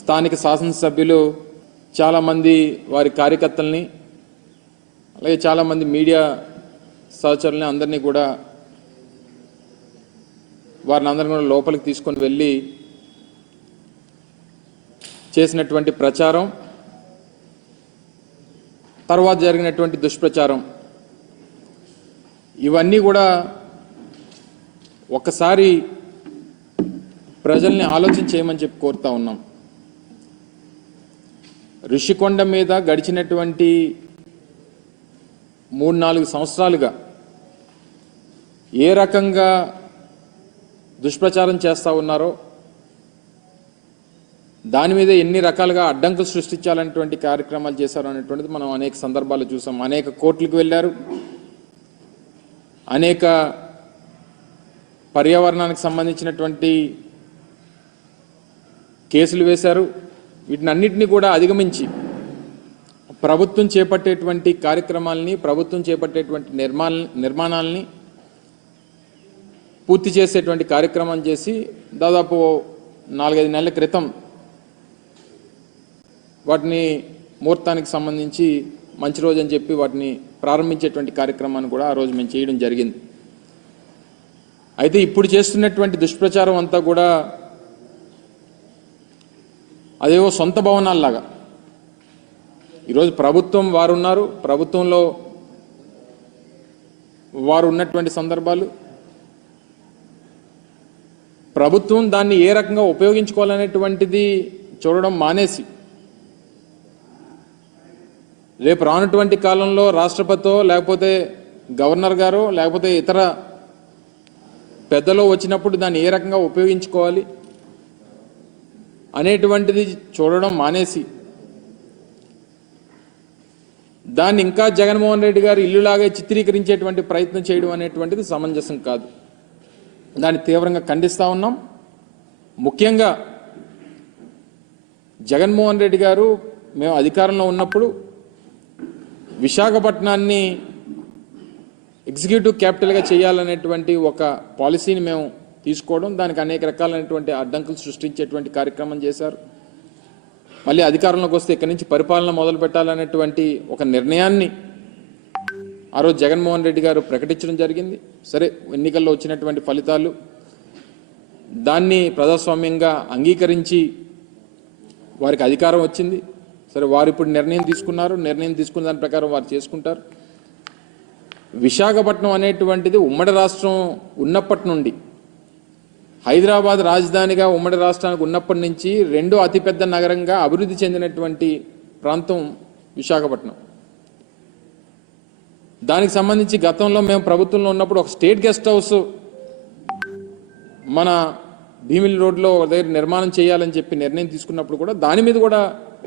స్థానిక శాసనసభ్యులు చాలామంది వారి కార్యకర్తల్ని అలాగే చాలామంది మీడియా సహచరుల్ని అందరినీ కూడా వారిని అందరిని కూడా లోపలికి తీసుకొని వెళ్ళి చేసినటువంటి ప్రచారం, తర్వాత జరిగినటువంటి దుష్ప్రచారం, ఇవన్నీ కూడా ఒక్కసారి ప్రజల్ని ఆలోచన చేయమని చెప్పి కోరుతా ఉన్నాం. ఋషికొండ మీద గడిచినటువంటి 3-4 సంవత్సరాలుగా ఏ రకంగా దుష్ప్రచారం చేస్తూ ఉన్నారో, దాని మీద ఎన్ని రకాలుగా అడ్డంకులు సృష్టించాలనేటువంటి కార్యక్రమాలు చేశారు అనేటువంటిది మనం అనేక సందర్భాలు చూసాం. అనేక కోర్టులకు వెళ్ళారు, అనేక పర్యావరణానికి సంబంధించినటువంటి కేసులు వేశారు. వీటిని అన్నిటినీ కూడా అధిగమించి ప్రభుత్వం చేపట్టేటువంటి కార్యక్రమాలని, ప్రభుత్వం చేపట్టేటువంటి నిర్మాణాలని పూర్తి చేసేటువంటి కార్యక్రమం చేసి దాదాపు 4-5 నెలల క్రితం వాటిని ముహూర్తానికి సంబంధించి మంచి రోజు అని చెప్పి వాటిని ప్రారంభించేటువంటి కార్యక్రమాన్ని కూడా ఆ రోజు మేము చేయడం జరిగింది. అయితే ఇప్పుడు చేస్తున్నటువంటి దుష్ప్రచారం అంతా కూడా అదేవో సొంత భవనాల్లాగా, ఈరోజు ప్రభుత్వం వారు ఉన్నారు, ప్రభుత్వంలో వారు ఉన్నటువంటి సందర్భాలు, ప్రభుత్వం దాన్ని ఏ రకంగా ఉపయోగించుకోవాలనేటువంటిది చూడడం మానేసి రేపు రానటువంటి కాలంలో రాష్ట్రపతితో లేకపోతే గవర్నర్ గారో లేకపోతే ఇతర పెద్దలో వచ్చినప్పుడు దాన్ని ఏ రకంగా ఉపయోగించుకోవాలి అనేటువంటిది చూడడం మానేసి దాన్ని ఇంకా జగన్మోహన్ రెడ్డి గారు ఇల్లులాగే చిత్రీకరించేటువంటి ప్రయత్నం చేయడం అనేటువంటిది సమంజసం కాదు. దాన్ని తీవ్రంగా ఖండిస్తూ ఉన్నాం. ముఖ్యంగా జగన్మోహన్ రెడ్డి గారు మేము అధికారంలో ఉన్నప్పుడు విశాఖపట్నాన్ని ఎగ్జిక్యూటివ్ క్యాపిటల్గా చేయాలనేటువంటి ఒక పాలసీని మేము తీసుకోవడం, దానికి అనేక రకాలైనటువంటి అడ్డంకులు సృష్టించేటువంటి కార్యక్రమం చేశారు. మళ్ళీ అధికారంలోకి వస్తే ఇక్కడి నుంచి పరిపాలన మొదలు పెట్టాలనేటువంటి ఒక నిర్ణయాన్ని ఆ రోజు జగన్మోహన్ రెడ్డి గారు ప్రకటించడం జరిగింది. సరే, ఎన్నికల్లో వచ్చినటువంటి ఫలితాలు దాన్ని ప్రజాస్వామ్యంగా అంగీకరించి వారికి అధికారం వచ్చింది. సరే, వారు ఇప్పుడు నిర్ణయం తీసుకున్నారు, నిర్ణయం తీసుకున్న దాని ప్రకారం వారు చేసుకుంటారు. విశాఖపట్నం అనేటువంటిది ఉమ్మడి రాష్ట్రం ఉన్నప్పటి నుండి, హైదరాబాద్ రాజధానిగా ఉమ్మడి రాష్ట్రానికి ఉన్నప్పటి నుంచి రెండో అతిపెద్ద నగరంగా అభివృద్ధి చెందినటువంటి ప్రాంతం విశాఖపట్నం. దానికి సంబంధించి గతంలో మేము ప్రభుత్వంలో ఉన్నప్పుడు ఒక స్టేట్ గెస్ట్ హౌస్ మన భీమిలి రోడ్లో దగ్గర నిర్మాణం చేయాలని చెప్పి నిర్ణయం తీసుకున్నప్పుడు కూడా దాని మీద కూడా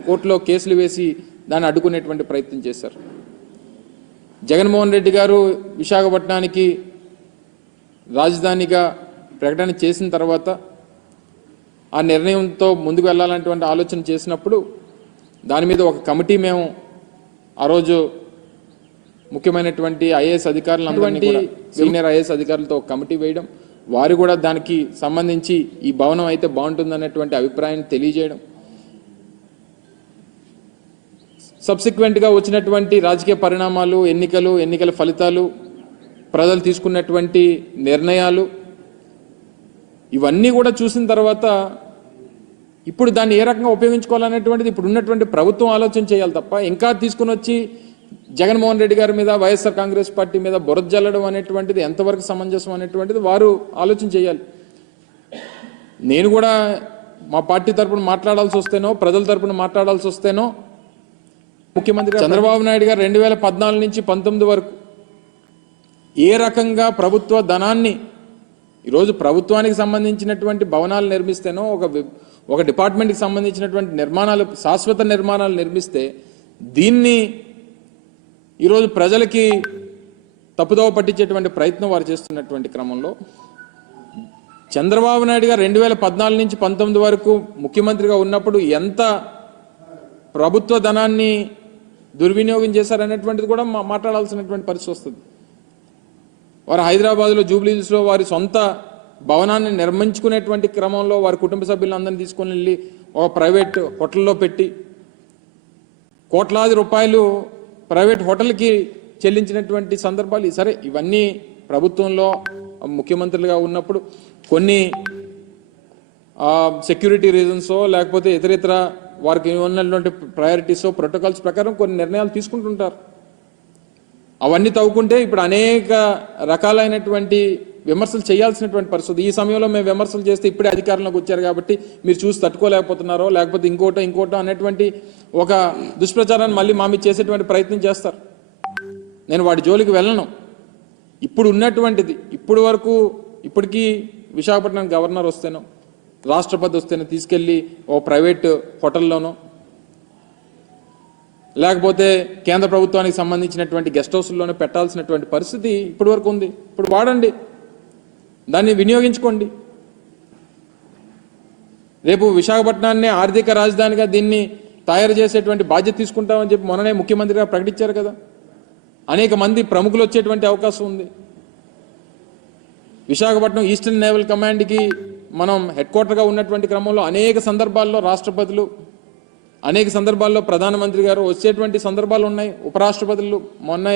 కోర్టులో కేసులు వేసి దాన్ని అడ్డుకునేటువంటి ప్రయత్నం చేశారు. జగన్మోహన్ రెడ్డి గారు విశాఖపట్నానికి రాజధానిగా ప్రకటన చేసిన తర్వాత ఆ నిర్ణయంతో ముందుకు వెళ్ళాలనేటువంటి ఆలోచన చేసినప్పుడు దాని మీద ఒక కమిటీ మేము ఆ రోజు ముఖ్యమైనటువంటి ఐఏఎస్ అధికారులందరినీ, సీనియర్ ఐఏఎస్ అధికారులతో ఒక కమిటీ వేయడం, వారు కూడా దానికి సంబంధించి ఈ భవనం అయితే బాగుంటుందనేటువంటి అభిప్రాయాన్ని తెలియజేయడం, సబ్సిక్వెంట్గా వచ్చినటువంటి రాజకీయ పరిణామాలు, ఎన్నికల ఫలితాలు, ప్రజలు తీసుకున్నటువంటి నిర్ణయాలు, ఇవన్నీ కూడా చూసిన తర్వాత ఇప్పుడు దాన్ని ఏ రకంగా ఉపయోగించుకోవాలనేటువంటిది ఇప్పుడు ఉన్నటువంటి ప్రభుత్వం ఆలోచన చేయాలి తప్ప ఇంకా తీసుకుని వచ్చి జగన్మోహన్ రెడ్డి గారి మీద, వైఎస్ఆర్ కాంగ్రెస్ పార్టీ మీద బురద జల్లడం అనేటువంటిది ఎంతవరకు సమంజసం అనేటువంటిది వారు ఆలోచన చేయాలి. నేను కూడా మా పార్టీ తరపున మాట్లాడాల్సి వస్తేనో, ప్రజల తరపున మాట్లాడాల్సి వస్తేనో, ముఖ్యమంత్రి చంద్రబాబు నాయుడు గారు 2014 నుంచి 19 వరకు ఏ రకంగా ప్రభుత్వ ధనాన్ని, ఈరోజు ప్రభుత్వానికి సంబంధించినటువంటి భవనాలు నిర్మిస్తేనో, ఒక డిపార్ట్మెంట్కి సంబంధించినటువంటి నిర్మాణాలు, శాశ్వత నిర్మాణాలు నిర్మిస్తే దీన్ని ఈరోజు ప్రజలకి తప్పుదోవ పట్టించేటువంటి ప్రయత్నం వారు చేస్తున్నటువంటి క్రమంలో చంద్రబాబు నాయుడు గారు 2014 నుంచి 19 వరకు ముఖ్యమంత్రిగా ఉన్నప్పుడు ఎంత ప్రభుత్వ ధనాన్ని దుర్వినియోగం చేశారనేటువంటిది కూడా మాట్లాడాల్సినటువంటి పరిస్థితి వస్తుంది. వారు హైదరాబాద్లో జూబ్లీహిల్స్లో వారి సొంత భవనాన్ని నిర్మించుకునేటువంటి క్రమంలో వారి కుటుంబ సభ్యులందరినీ తీసుకొని వెళ్ళి ఒక ప్రైవేట్ హోటల్లో పెట్టి కోట్లాది రూపాయలు ప్రైవేట్ హోటల్కి చెల్లించినటువంటి సందర్భాలు. సరే, ఇవన్నీ ప్రభుత్వంలో ముఖ్యమంత్రులుగా ఉన్నప్పుడు కొన్ని సెక్యూరిటీ రీజన్సో లేకపోతే ఇతరితర వారికి ఉన్నటువంటి ప్రయారిటీసో ప్రోటోకాల్స్ ప్రకారం కొన్ని నిర్ణయాలు తీసుకుంటుంటారు. అవన్నీ తవ్వుకుంటే ఇప్పుడు అనేక రకాలైనటువంటి విమర్శలు చేయాల్సినటువంటి పరిస్థితి. ఈ సమయంలో మేము విమర్శలు చేస్తే ఇప్పుడే అధికారంలోకి వచ్చారు కాబట్టి మీరు చూసి తట్టుకోలేకపోతున్నారో లేకపోతే ఇంకోటో అనేటువంటి ఒక దుష్ప్రచారాన్ని మళ్ళీ మా మీద చేసేటువంటి ప్రయత్నం చేస్తారు. నేను వాటి జోలికి వెళ్ళను. ఇప్పుడు ఉన్నటువంటిది ఇప్పటికీ విశాఖపట్నం గవర్నర్ వస్తేనో రాష్ట్రపతి వస్తేనో తీసుకెళ్ళి ఓ ప్రైవేట్ హోటల్లోనో లేకపోతే కేంద్ర ప్రభుత్వానికి సంబంధించినటువంటి గెస్ట్ హౌస్లోనే పెట్టాల్సినటువంటి పరిస్థితి ఇప్పటి వరకు ఉంది. ఇప్పుడు వాడండి, దాన్ని వినియోగించుకోండి. రేపు విశాఖపట్నాన్ని ఆర్థిక రాజధానిగా దీన్ని తయారు చేసేటువంటి బాధ్యత తీసుకుంటామని చెప్పి మొన్ననే ముఖ్యమంత్రిగా ప్రకటించారు కదా. అనేక మంది ప్రముఖులు వచ్చేటువంటి అవకాశం ఉంది. విశాఖపట్నం ఈస్టర్న్ నేవల్ కమాండ్కి మనం హెడ్ క్వార్టర్గా ఉన్నటువంటి క్రమంలో అనేక సందర్భాల్లో రాష్ట్రపతులు, అనేక సందర్భాల్లో ప్రధానమంత్రి గారు వచ్చేటువంటి సందర్భాలు ఉన్నాయి. ఉపరాష్ట్రపతులు మొన్న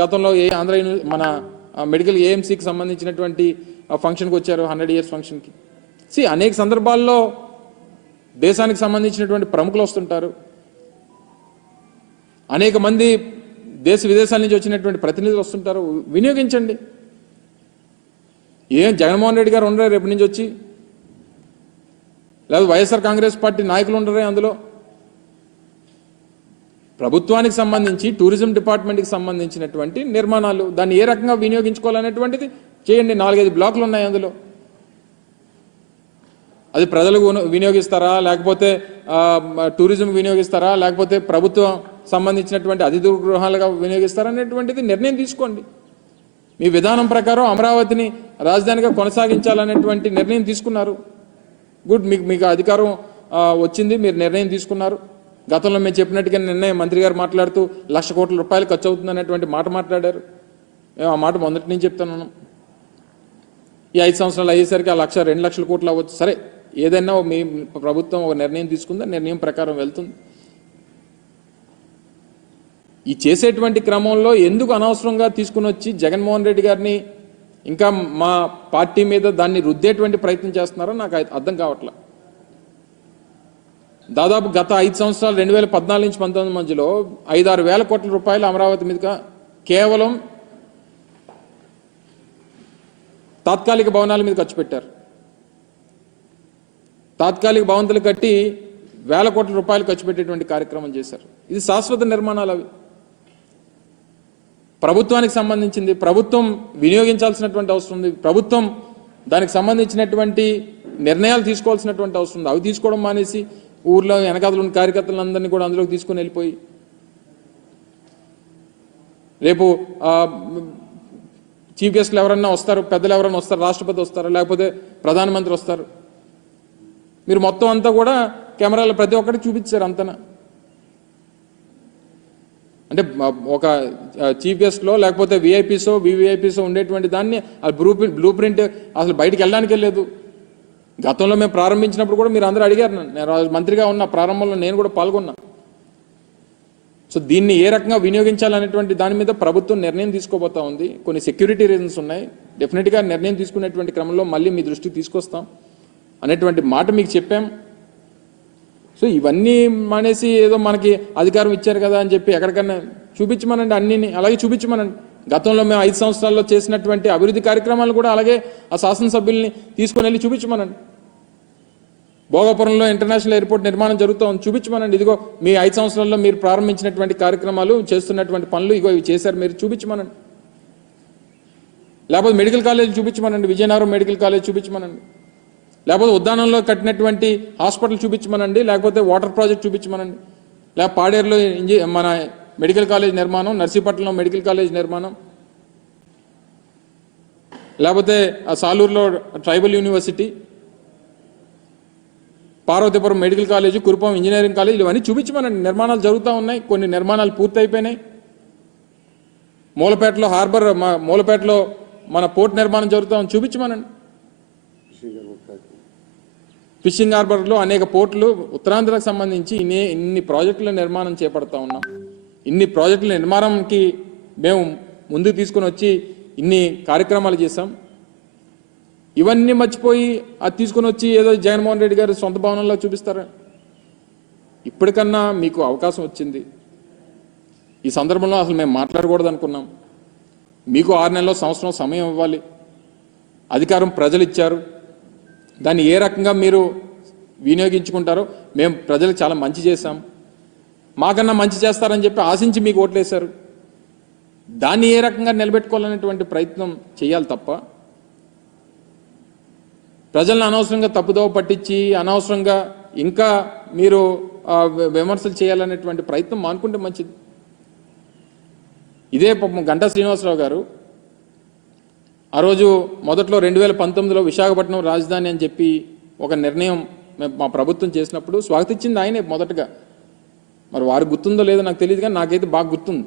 గతంలో మన మెడికల్ ఏఎంసీకి సంబంధించినటువంటి ఫంక్షన్కి వచ్చారు, 100 years ఫంక్షన్కి. అనేక సందర్భాల్లో దేశానికి సంబంధించినటువంటి ప్రముఖులు వస్తుంటారు. అనేక మంది దేశ విదేశాల నుంచి వచ్చినటువంటి ప్రతినిధులు వస్తుంటారు. వినియోగించండి. జగన్మోహన్ రెడ్డి గారు ఉండరే రేపు నుంచి వచ్చి, లేదా వైఎస్ఆర్ కాంగ్రెస్ పార్టీ నాయకులు ఉండరే అందులో. ప్రభుత్వానికి సంబంధించి టూరిజం డిపార్ట్మెంట్కి సంబంధించినటువంటి నిర్మాణాలు, దాన్ని ఏ రకంగా వినియోగించుకోవాలనేటువంటిది చేయండి. 4-5 బ్లాకులు ఉన్నాయి అందులో. అది ప్రజలకు వినియోగిస్తారా, లేకపోతే టూరిజం వినియోగిస్తారా, లేకపోతే ప్రభుత్వం సంబంధించినటువంటి అతిథి గృహాలుగా వినియోగిస్తారా అనేటువంటిది నిర్ణయం తీసుకోండి. మీ విధానం ప్రకారం అమరావతిని రాజధానిగా కొనసాగించాలనేటువంటి నిర్ణయం తీసుకున్నారు. గుడ్, మీకు అధికారం వచ్చింది, మీరు నిర్ణయం తీసుకున్నారు. గతంలో మేము చెప్పినట్టుగా నిర్ణయం మంత్రి గారు మాట్లాడుతూ 1,00,000 కోట్ల రూపాయలు ఖర్చు అవుతుంది అనేటువంటి మాట మాట్లాడారు. మేము ఆ మాట మొదటి నుంచి చెప్తున్నాను. ఈ 5 సంవత్సరాలు అయ్యేసరికి 1,00,000, 2 లక్షల కోట్లు అవ్వచ్చు. సరే, ఏదైనా మీ ప్రభుత్వం ఒక నిర్ణయం తీసుకుందా, నిర్ణయం ప్రకారం వెళ్తుంది. ఈ చేసేటువంటి క్రమంలో ఎందుకు అనవసరంగా తీసుకుని వచ్చి జగన్మోహన్ రెడ్డి గారిని ఇంకా మా పార్టీ మీద దాన్ని రుద్దేటువంటి ప్రయత్నం చేస్తున్నారో నాకు అర్థం కావట్లా. దాదాపు గత 5 సంవత్సరాలు 2014 నుంచి 2019 మధ్యలో 5-6 వేల కోట్ల రూపాయలు అమరావతి మీదుగా కేవలం తాత్కాలిక భవనాల మీద ఖర్చు పెట్టారు. తాత్కాలిక భవంతులు కట్టి వేల కోట్ల రూపాయలు ఖర్చు పెట్టేటువంటి కార్యక్రమం చేశారు. ఇది శాశ్వత నిర్మాణాలు. అవి ప్రభుత్వానికి సంబంధించింది, ప్రభుత్వం వినియోగించాల్సినటువంటి అవసరం ఉంది. ప్రభుత్వం దానికి సంబంధించినటువంటి నిర్ణయాలు తీసుకోవాల్సినటువంటి అవసరం ఉంది. అవి తీసుకోవడం మానేసి ఊర్లో వెనకాతలు ఉన్న కార్యకర్తలందరినీ కూడా అందులోకి తీసుకొని వెళ్ళిపోయి రేపు చీఫ్ గెస్ట్లు ఎవరన్నా వస్తారు, పెద్దలు ఎవరన్నా వస్తారు, రాష్ట్రపతి వస్తారు, లేకపోతే ప్రధానమంత్రి వస్తారు. మీరు మొత్తం అంతా కూడా కెమెరాలో ప్రతి ఒక్కటి చూపించారు అంతనా. అంటే ఒక చీఫ్ గెస్ట్లో లేకపోతే విఐపీసో వివిఐపీసో ఉండేటువంటి దాన్ని బ్లూ ప్రింట్ అసలు బయటికి వెళ్ళడానికి లేదు. గతంలో మేము ప్రారంభించినప్పుడు కూడా మీరు అందరూ అడిగారు. నేను మంత్రిగా ఉన్న ప్రారంభంలో నేను కూడా పాల్గొన్నా. సో దీన్ని ఏ రకంగా వినియోగించాలనేటువంటి దాని మీద ప్రభుత్వం నిర్ణయం తీసుకోబోతా ఉంది. కొన్ని సెక్యూరిటీ రీజన్స్ ఉన్నాయి. డెఫినెట్గా నిర్ణయం తీసుకునేటువంటి క్రమంలో మళ్ళీ మీ దృష్టికి తీసుకొస్తాం అనేటువంటి మాట మీకు చెప్పాం. సో ఇవన్నీ మానేసి ఏదో మనకి అధికారం ఇచ్చారు కదా అని చెప్పి ఎక్కడికన్నా చూపించమనండి, అన్నిని అలాగే చూపించమనండి. గతంలో మేము 5 సంవత్సరాల్లో చేసినటువంటి అభివృద్ధి కార్యక్రమాలు కూడా అలాగే ఆ శాసనసభ్యుల్ని తీసుకొని వెళ్ళి చూపించమనండి. భోగాపురంలో ఇంటర్నేషనల్ ఎయిర్పోర్ట్ నిర్మాణం జరుగుతూ ఉంది, చూపించమనండి. ఇదిగో మీ 5 సంవత్సరాల్లో మీరు ప్రారంభించినటువంటి కార్యక్రమాలు, చేస్తున్నటువంటి పనులు ఇగో ఇవి చేశారు, మీరు చూపించమనండి. లేకపోతే మెడికల్ కాలేజ్ చూపించమనండి, విజయనగరం మెడికల్ కాలేజ్ చూపించమనండి. లేకపోతే ఉద్యానంలో కట్టినటువంటి హాస్పిటల్ చూపించమనండి, లేకపోతే వాటర్ ప్రాజెక్ట్ చూపించమనండి, లేకపోతే పాడేరులో మన మెడికల్ కాలేజ్ నిర్మాణం, నర్సీపట్నంలో మెడికల్ కాలేజ్ నిర్మాణం, లేకపోతే సాలూరులో tribal university, Parvathipuram medical college, Kurupam engineering college, ఇవన్నీ చూపించమనండి. నిర్మాణాలు జరుగుతూ ఉన్నాయి, కొన్ని నిర్మాణాలు పూర్తి అయిపోయినాయి. మూలపేటలో మూలపేటలో మన పోర్ట్ నిర్మాణం జరుగుతూ ఉంది, చూపించమనండి. ఫిషింగ్ హార్బర్లో అనేక పోర్టులు ఉత్తరాంధ్రకు సంబంధించి ఇన్ని ప్రాజెక్టుల నిర్మాణం చేపడతా ఉన్నాం. ఇన్ని ప్రాజెక్టుల నిర్మాణంకి మేము ముందుకు తీసుకొని వచ్చి ఇన్ని కార్యక్రమాలు చేశాం. ఇవన్నీ మర్చిపోయి అది తీసుకొని వచ్చి ఏదో జగన్మోహన్ రెడ్డి గారు సొంత భవనంలో చూపిస్తారా? ఇప్పటికన్నా మీకు అవకాశం వచ్చింది. ఈ సందర్భంలో అసలు మేము మాట్లాడకూడదు అనుకున్నాం. మీకు 6 నెలల్లో సంవత్సరం సమయం ఇవ్వాలి. అధికారం ప్రజలు ఇచ్చారు. దాన్ని ఏ రకంగా మీరు వినియోగించుకుంటారో మేము ప్రజలకు చాలా మంచి చేశాం, మాకన్నా మంచి చేస్తారని చెప్పి ఆశించి మీకు ఓట్లేశారు. దాన్ని ఏ రకంగా నిలబెట్టుకోవాలనేటువంటి ప్రయత్నం చేయాలి తప్ప ప్రజలను అనవసరంగా తప్పుదోవ పట్టించి అనవసరంగా ఇంకా మీరు విమర్శలు చేయాలనేటువంటి ప్రయత్నం మానుకుంటే మంచిది. ఇదే గంటా శ్రీనివాసరావు గారు ఆ రోజు మొదట్లో 2019లో విశాఖపట్నం రాజధాని అని చెప్పి ఒక నిర్ణయం మా ప్రభుత్వం చేసినప్పుడు స్వాగతించింది ఆయనే మొదటగా. మరి వారు గుర్తుందో లేదో నాకు తెలియదు, కానీ నాకైతే బాగా గుర్తుంది.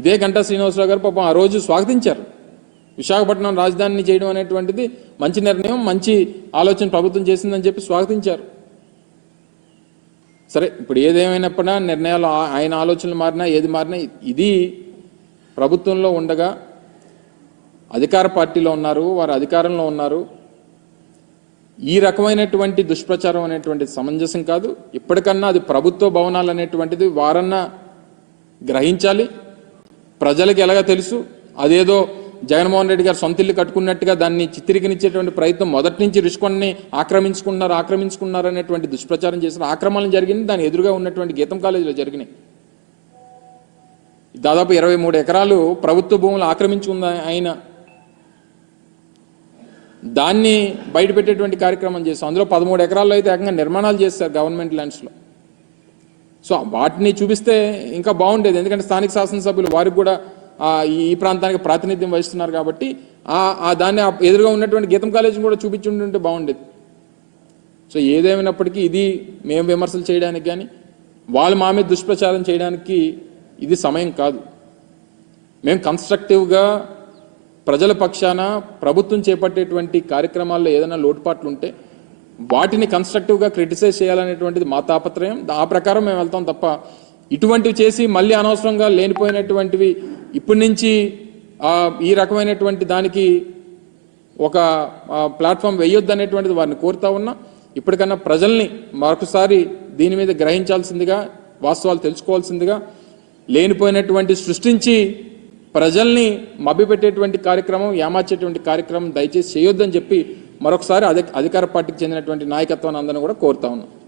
ఇదే గంటా శ్రీనివాసరావు గారు పాపం ఆ రోజు స్వాగతించారు. విశాఖపట్నం రాజధానిని చేయడం అనేటువంటిది మంచి నిర్ణయం, మంచి ఆలోచన ప్రభుత్వం చేసిందని చెప్పి స్వాగతించారు. సరే, ఇప్పుడు ఏదేమైనప్పుడా నిర్ణయాలు ఆయన ఆలోచనలు మారినా ఏది మారినా ఇది ప్రభుత్వంలో ఉండగా అధికార పార్టీలో ఉన్నారు, వారు అధికారంలో ఉన్నారు. ఈ రకమైనటువంటి దుష్ప్రచారం అనేటువంటిది సమంజసం కాదు. ఇప్పటికన్నా అది ప్రభుత్వ భవనాలు అనేటువంటిది వారన్నా గ్రహించాలి. ప్రజలకు ఎలాగ తెలుసు, అదేదో జగన్మోహన్ రెడ్డి గారు సొంత ఇల్లు కట్టుకున్నట్టుగా దాన్ని చిత్రీకరించేటువంటి ప్రయత్నం మొదటి నుంచి రుషికొండని ఆక్రమించుకున్నారు అనేటువంటి దుష్ప్రచారం చేసిన ఆక్రమణలు జరిగింది. దాని ఎదురుగా ఉన్నటువంటి గీతం కాలేజీలో జరిగినాయి. దాదాపు 23 ఎకరాలు ప్రభుత్వ భూములు ఆక్రమించుకుంది ఆయన. దాన్ని బయటపెట్టేటువంటి కార్యక్రమం చేస్తాం. అందులో 13 ఎకరాల్లో అయితే ఏకంగా నిర్మాణాలు చేస్తారు గవర్నమెంట్ ల్యాండ్స్లో. సో వాటిని చూపిస్తే ఇంకా బాగుండేది. ఎందుకంటే స్థానిక శాసనసభ్యులు వారికి కూడా ఈ ప్రాంతానికి ప్రాతినిధ్యం వహిస్తున్నారు కాబట్టి దాన్ని ఎదురుగా ఉన్నటువంటి గీతం కాలేజీని కూడా చూపించుంటే బాగుండేది. సో ఏదేమైనప్పటికీ ఇది మేము విమర్శలు చేయడానికి కానీ వాళ్ళు మా మీద దుష్ప్రచారం చేయడానికి ఇది సమయం కాదు. మేము కన్స్ట్రక్టివ్గా ప్రజల పక్షాన ప్రభుత్వం చేపట్టేటువంటి కార్యక్రమాల్లో ఏదైనా లోటుపాట్లు ఉంటే వాటిని కన్స్ట్రక్టివ్గా క్రిటిసైజ్ చేయాలనేటువంటిది మా తాపత్రయం. ఆ ప్రకారం మేము వెళ్తాం తప్ప ఇటువంటివి చేసి మళ్ళీ అనవసరంగా లేనిపోయినటువంటివి ఇప్పటి నుంచి ఈ రకమైనటువంటి దానికి ఒక ప్లాట్ఫామ్ వేయొద్దు అనేటువంటిది వారిని కోరుతా ఉన్నా. ఇప్పటికన్నా ప్రజల్ని మరొకసారి దీని మీద గ్రహించాల్సిందిగా, వాస్తవాలు తెలుసుకోవాల్సిందిగా, లేనిపోయినటువంటి సృష్టించి ప్రజల్ని మభ్యపెట్టేటువంటి కార్యక్రమం, ఏమార్చేటువంటి కార్యక్రమం దయచేసి చేయొద్దని చెప్పి మరొకసారి అధికార పార్టీకి చెందినటువంటి నాయకత్వాన్ని అందరినీ కూడా కోరుతా ఉన్నాం.